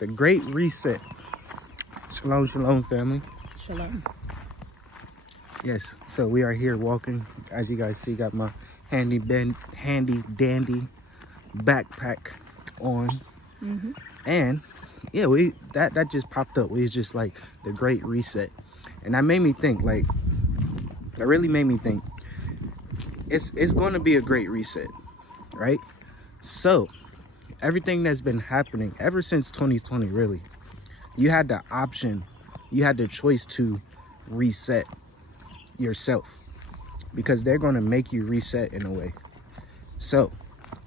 The Great Reset. Shalom, shalom, family. Shalom. Yes, so we are here walking. As you guys see, got my handy dandy backpack on. And yeah, that just popped up. We was just like the Great Reset. And that made me think, like, that really made me think it's going to be a great reset, right? So everything that's been happening ever since 2020, really, you had the option, you had the choice to reset yourself, because they're going to make you reset in a way. So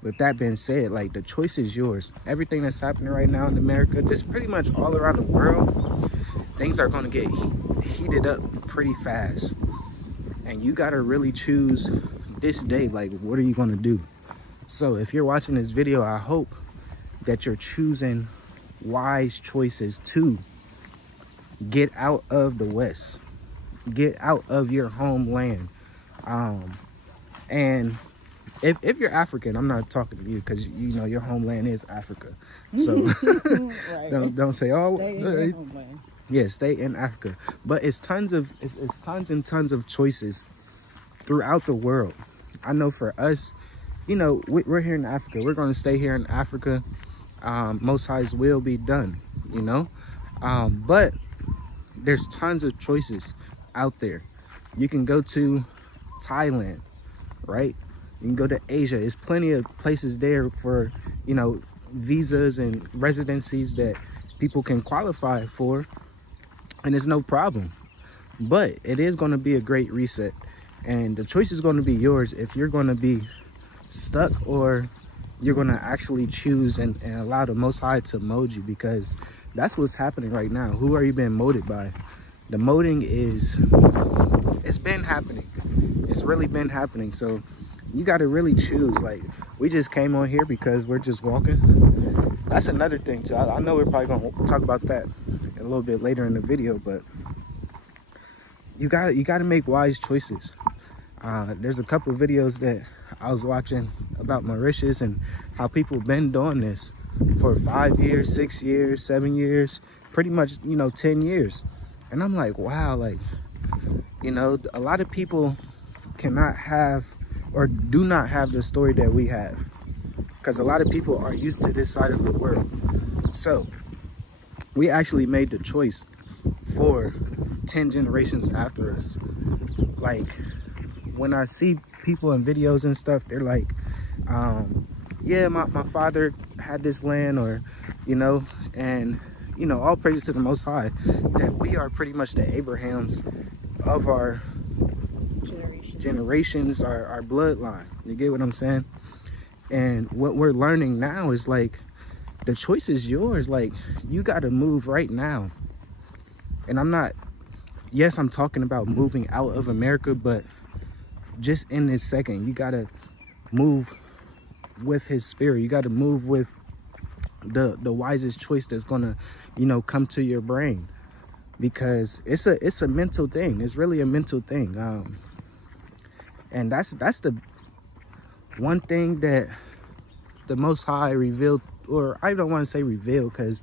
with that being said, like, the choice is yours. Everything that's happening right now in America, just pretty much all around the world, things are going to get heated up pretty fast, and you got to really choose this day, like, what are you going to do? So if you're watching this video, I hope that you're choosing wise choices to get out of the West, get out of your homeland. And if you're African, I'm not talking to you, because you know your homeland is Africa. So Right. don't say, oh, Stay in your homeland. Yeah, stay in Africa. But it's tons and tons of choices throughout the world. I know for us, you know, we're here in Africa. We're going to stay here in Africa. Most High's will be done, you know. But there's tons of choices out there. You can go to Thailand, right? You can go to Asia. There's plenty of places there for, you know, visas and residencies that people can qualify for, and it's no problem. But it is going to be a great reset, and the choice is going to be yours if you're going to be stuck, or you're going to actually choose and allow the Most High to mold you, because that's what's happening right now. Who are you being molded by? The molding it's been happening. It's really been happening. So you got to really choose. Like, we just came on here because we're just walking. That's another thing too. I know we're probably going to talk about that a little bit later in the video, but you got to make wise choices. There's a couple of videos that I was watching about Mauritius and how people been doing this for 5 years, 6 years, 7 years, pretty much, you know, 10 years. And I'm like, wow, like, you know, a lot of people cannot have or do not have the story that we have, because a lot of people are used to this side of the world. So we actually made the choice for 10 generations after us. Like, when I see people in videos and stuff, they're like, yeah, my father had this land, or, you know, and, you know, all praises to the Most High that we are pretty much the Abrahams of our generations, our bloodline. You get what I'm saying? And what we're learning now is, like, the choice is yours. Like, you got to move right now. And I'm talking about moving out of America, but just in this second, you got to move with his spirit. You got to move with the wisest choice that's gonna, you know, come to your brain, because it's a mental thing. It's really a mental thing. And that's the one thing that the Most High revealed, or I don't want to say revealed, because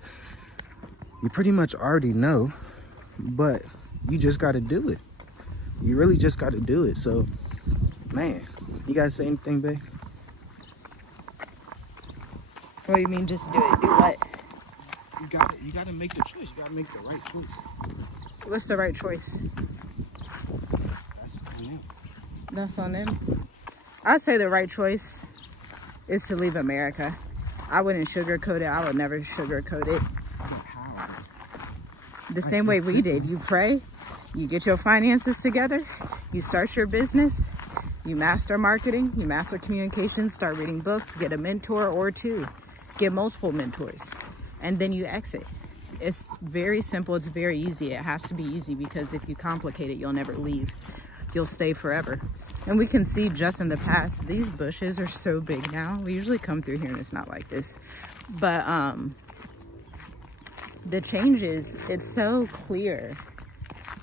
you pretty much already know, but you just got to do it. You really just got to do it. So, man, you gotta say anything, babe? What do you mean, just do it? Do what? You gotta make the choice. You gotta make the right choice. What's the right choice? That's on you. That's on them. I'd say the right choice is to leave America. I wouldn't sugarcoat it. I would never sugarcoat it. The same way we did. You pray, you get your finances together, you start your business, you master marketing, you master communication, start reading books, get a mentor or two, get multiple mentors, and then you exit. It's very simple. It's very easy. It has to be easy, because if you complicate it, you'll never leave. You'll stay forever. And we can see just in the past, these bushes are so big now. We usually come through here and it's not like this. But the changes, it's so clear.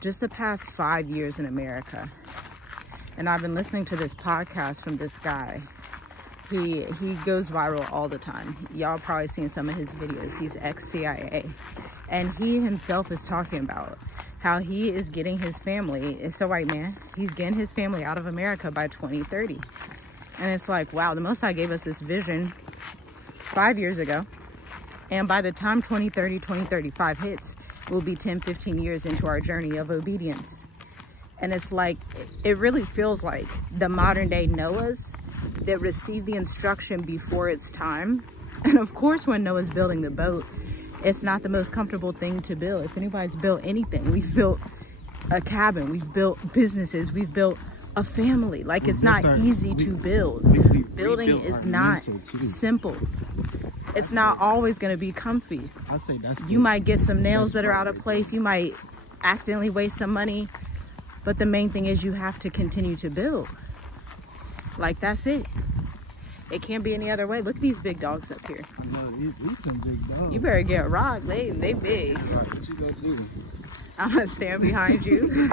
Just the past 5 years in America. And I've been listening to this podcast from this guy He goes viral all the time. Y'all probably seen some of his videos. He's ex-CIA. And he himself is talking about how he is getting his family, it's a white man, he's getting his family out of America by 2030. And it's like, wow, the Most High gave us this vision 5 years ago. And by the time 2030, 2035 hits, we'll be 10, 15 years into our journey of obedience. And it's like, it really feels like the modern day Noahs that received the instruction before its time. And of course, when Noah's building the boat, it's not the most comfortable thing to build. If anybody's built anything, we've built a cabin, we've built businesses, we've built a family. Like, it's not easy to build. Building is not simple. It's not always going to be comfy. I say you might get some nails that are out of place. You might accidentally waste some money. But the main thing is you have to continue to build. Like, that's it. It can't be any other way. Look at these big dogs up here. No, these some big dogs. You better get rocked. They big. Right, what you gonna do? I'm gonna stand behind you. These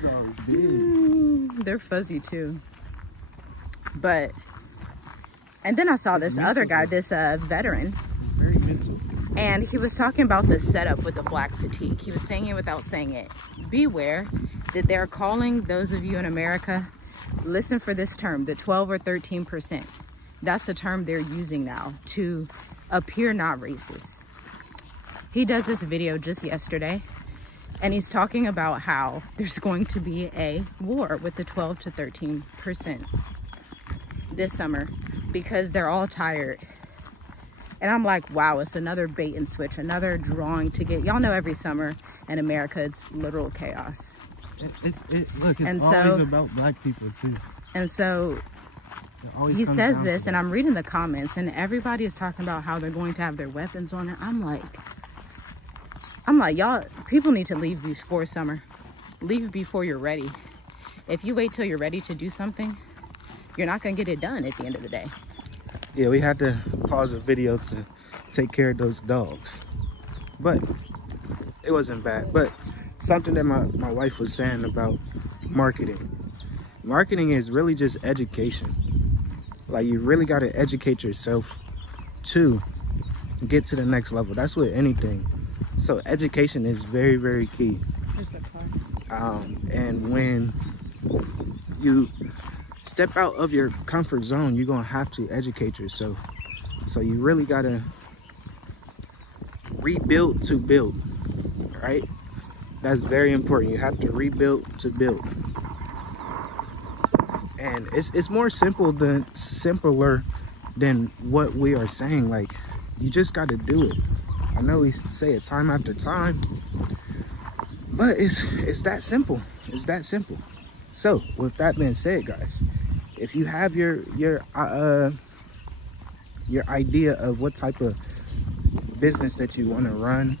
dogs big. They're fuzzy too. But, and then I saw this other guy, this veteran. It's very mental. And he was talking about the setup with the black fatigue. He was saying it without saying it. Beware that they're calling those of you in America, listen for this term, the 12 or 13%. That's the term they're using now to appear not racist. He does this video just yesterday, and he's talking about how there's going to be a war with the 12 to 13% this summer because they're all tired. And I'm like, wow, it's another bait and switch, another drawing to get, y'all know every summer in America, it's literal chaos. Look, it's always about black people too. And so he says this, and I'm reading the comments, and everybody is talking about how they're going to have their weapons on it. I'm like, y'all, people need to leave before summer. Leave before you're ready. If you wait till you're ready to do something, you're not going to get it done at the end of the day. Yeah, we had to pause the video to take care of those dogs. But it wasn't bad. But something that my wife was saying about marketing. Marketing is really just education. Like, you really got to educate yourself to get to the next level. That's with anything. So education is very, very key. And when you step out of your comfort zone, you're gonna have to educate yourself. So you really gotta rebuild to build, right? That's very important. You have to rebuild to build. And it's more simpler than what we are saying. Like, you just got to do it. I know we say it time after time, but it's that simple. It's that simple. So with that being said, guys, if you have your idea of what type of business that you want to run,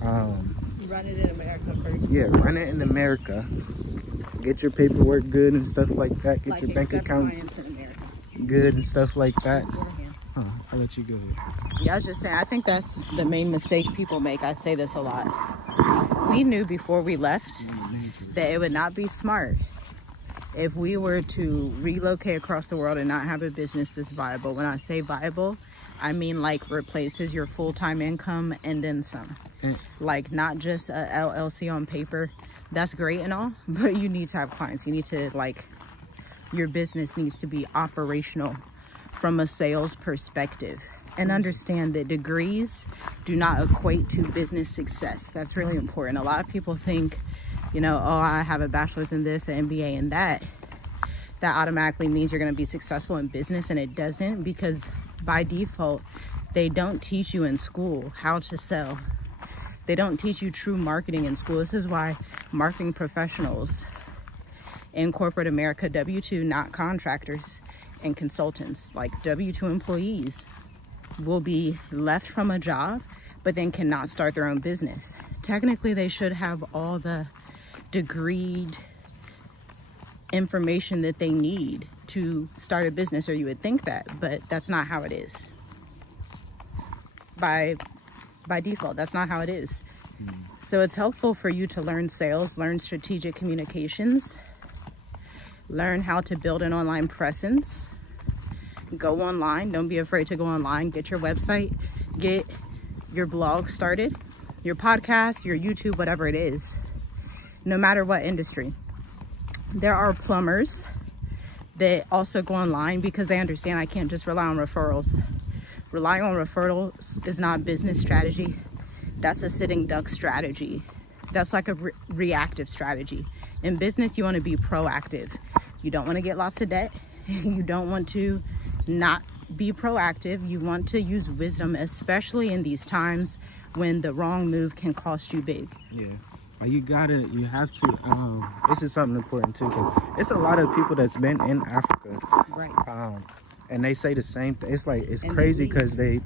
run it in America first. Yeah, run it in America. Get your paperwork good and stuff like that. Get your bank accounts good and stuff like that. I'll let you go ahead. Yeah, I was just saying, I think that's the main mistake people make. I say this a lot. We knew before we left that it would not be smart if we were to relocate across the world and not have a business that's viable. When I say viable, I mean like replaces your full-time income and then some. Like, not just a LLC on paper. That's great and all, but you need to have clients. You need to, like, your business needs to be operational from a sales perspective, and understand that degrees do not equate to business success. That's really important. A lot of people think, you know, oh, I have a bachelor's in this, an MBA in that. That automatically means you're going to be successful in business, and it doesn't, because by default, they don't teach you in school how to sell. They don't teach you true marketing in school. This is why marketing professionals in corporate America, W-2, not contractors, and consultants, like W-2 employees, will be left from a job but then cannot start their own business. Technically, they should have all the degreed information that they need to start a business, or you would think that, but that's not how it is. By default, that's not how it is. So it's helpful for you to learn sales, learn strategic communications, learn how to build an online presence, Go online. Don't be afraid to go online. Get your website. Get your blog started. Your podcast, your YouTube, whatever it is. No matter what industry. There are plumbers that also go online because they understand I can't just rely on referrals. Relying on referrals is not business strategy. That's a sitting duck strategy. That's like a reactive strategy. In business, you want to be proactive. You don't want to get lots of debt. You don't want to not be proactive. You want to use wisdom, especially in these times when the wrong move can cost you big. Yeah. You have to, this is something important too, because it's a lot of people that's been in Africa. Right. And they say the same thing. It's like, it's And crazy because they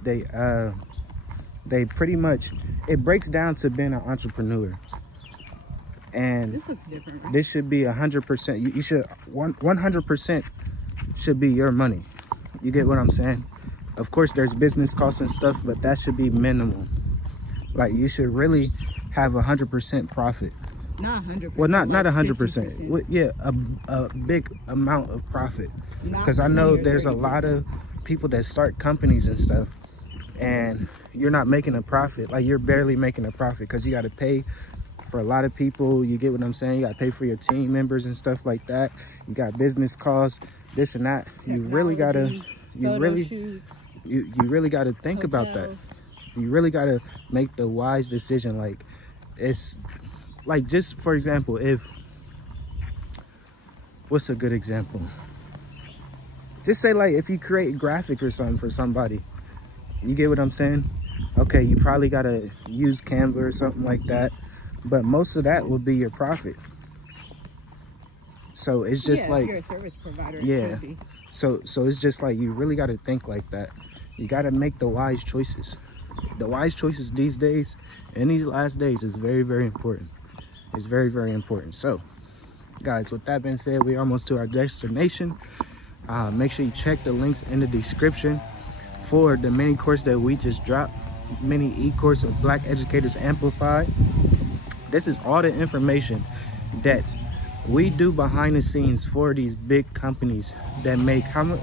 pretty much, it breaks down to being an entrepreneur. And This looks different, right? this should be 100%. You should, 100% should be your money. You get what I'm saying? Of course, there's business costs and stuff, but that should be minimal. Like, you should really have 100% profit. Not 100%. Well, not like 100%. 50%. Yeah, a big amount of profit. Not Because I know 20 or there's a 30%. lot of people that start companies and stuff, and you're not making a profit. Like, you're barely making a profit because you got to pay for a lot of people. You get what I'm saying? You got to pay for your team members and stuff like that. You got business costs, this and that. You really gotta, you really gotta think about that. You really gotta make the wise decision. Like, it's like, just for example, what's a good example? Just say, like, if you create a graphic or something for somebody, you get what I'm saying? Okay, you probably gotta use Canva or something like that, but most of that will be your profit. So it's just like, if you're a service provider, it yeah. should be. So it's just like, you really got to think like that. You got to make the wise choices. The wise choices these days, in these last days, is very, very important. It's very, very important. So, guys, with that being said, we're almost to our destination. Make sure you check the links in the description for the mini course that we just dropped. Mini e-course of Black Educators Amplified. This is all the information that we do behind the scenes for these big companies that make, how much,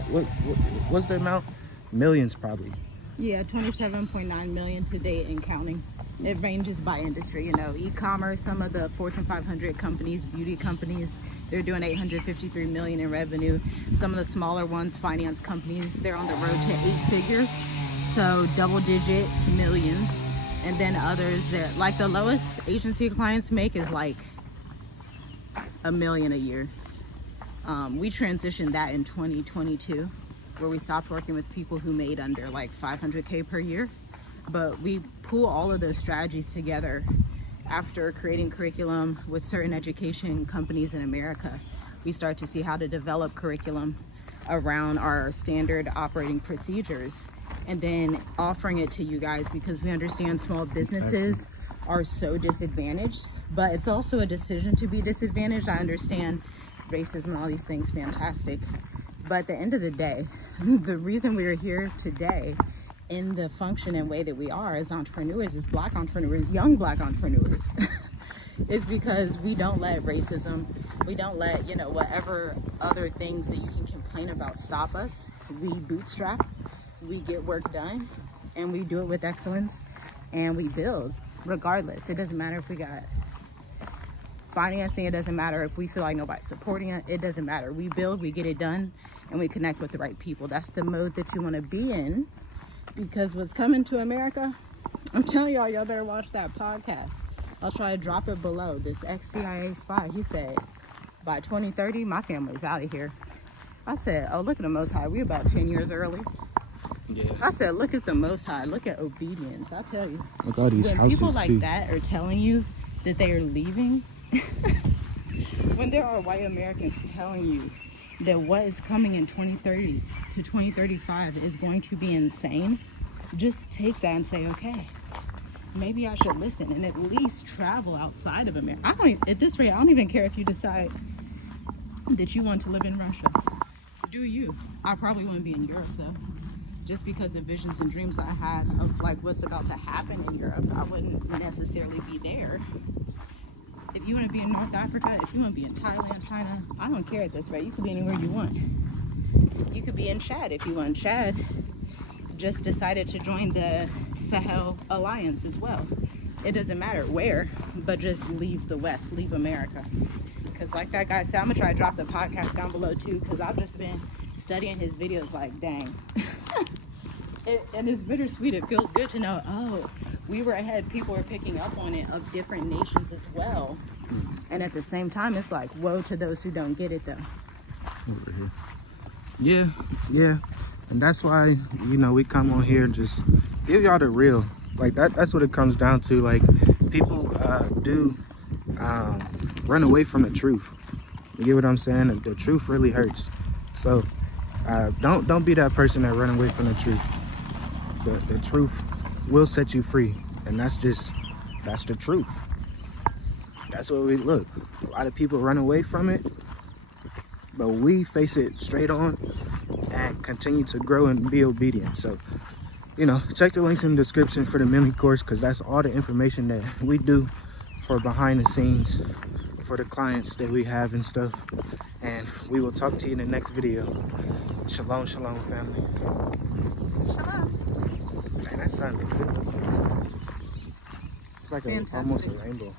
what's the amount? Millions, probably. Yeah, 27.9 million to date and counting. It ranges by industry, you know, e-commerce, some of the Fortune 500 companies, beauty companies, they're doing 853 million in revenue. Some of the smaller ones, finance companies, they're on the road to 8 figures, so double-digit millions. And then others, they're like, the lowest agency clients make is like $1 million a year. We transitioned that in 2022, where we stopped working with people who made under like 500K per year. But we pull all of those strategies together after creating curriculum with certain education companies in America. We start to see how to develop curriculum around our standard operating procedures and then offering it to you guys, because we understand small businesses are so disadvantaged, but it's also a decision to be disadvantaged. I understand racism and all these things, fantastic. But at the end of the day, the reason we are here today in the function and way that we are as entrepreneurs, as Black entrepreneurs, young Black entrepreneurs, is because we don't let racism, we don't let, you know, whatever other things that you can complain about stop us. We bootstrap, we get work done, and we do it with excellence, and we build regardless. It doesn't matter if we got financing, it doesn't matter if we feel like nobody's supporting it, it doesn't matter. We build, we get it done, and we connect with the right people. That's the mode that you want to be in, because what's coming to America, I'm telling y'all, y'all better watch that podcast. I'll try to drop it below. This ex-CIA spy, he said, by 2030, my family's out of here. I said, oh, look at the Most High. We about 10 years early. Yeah. I said, look at the Most High. Look at obedience. I tell you. Look at all these When houses people like too. that are telling you that they are leaving, when there are white Americans telling you that what is coming in 2030 to 2035 is going to be insane, just take that and say, okay, maybe I should listen and at least travel outside of America. At this rate, I don't even care if you decide that you want to live in Russia. Do you? I probably wouldn't be in Europe though. Just because of visions and dreams that I had of like what's about to happen in Europe, I wouldn't necessarily be there. If you want to be in North Africa, if you want to be in Thailand, China, I don't care at this rate. You could be anywhere you want. You could be in Chad if you want. Chad just decided to join the Sahel Alliance as well. It doesn't matter where, but just leave the West, leave America. Because like that guy said, I'm gonna try to drop the podcast down below too, because I've just been studying his videos like, dang. And it's bittersweet. It feels good to know, oh, we were ahead. People are picking up on it of different nations as well. And at the same time, it's like, woe to those who don't get it though. Over here. Yeah. And that's why, you know, we come on here and just give y'all the real. Like that's what it comes down to. Like people do run away from the truth. You get what I'm saying? The truth really hurts. So don't be that person that run away from the truth. The truth will set you free, and that's the truth. That's what we look. A lot of people run away from it, but we face it straight on and continue to grow and be obedient. So, you know, check the links in the description for the mini course, because that's all the information that we do for behind the scenes for the clients that we have and stuff. And we will talk to you in the next video. Shalom, shalom, family. Shalom. Man, that sun looks good. It's like almost a rainbow.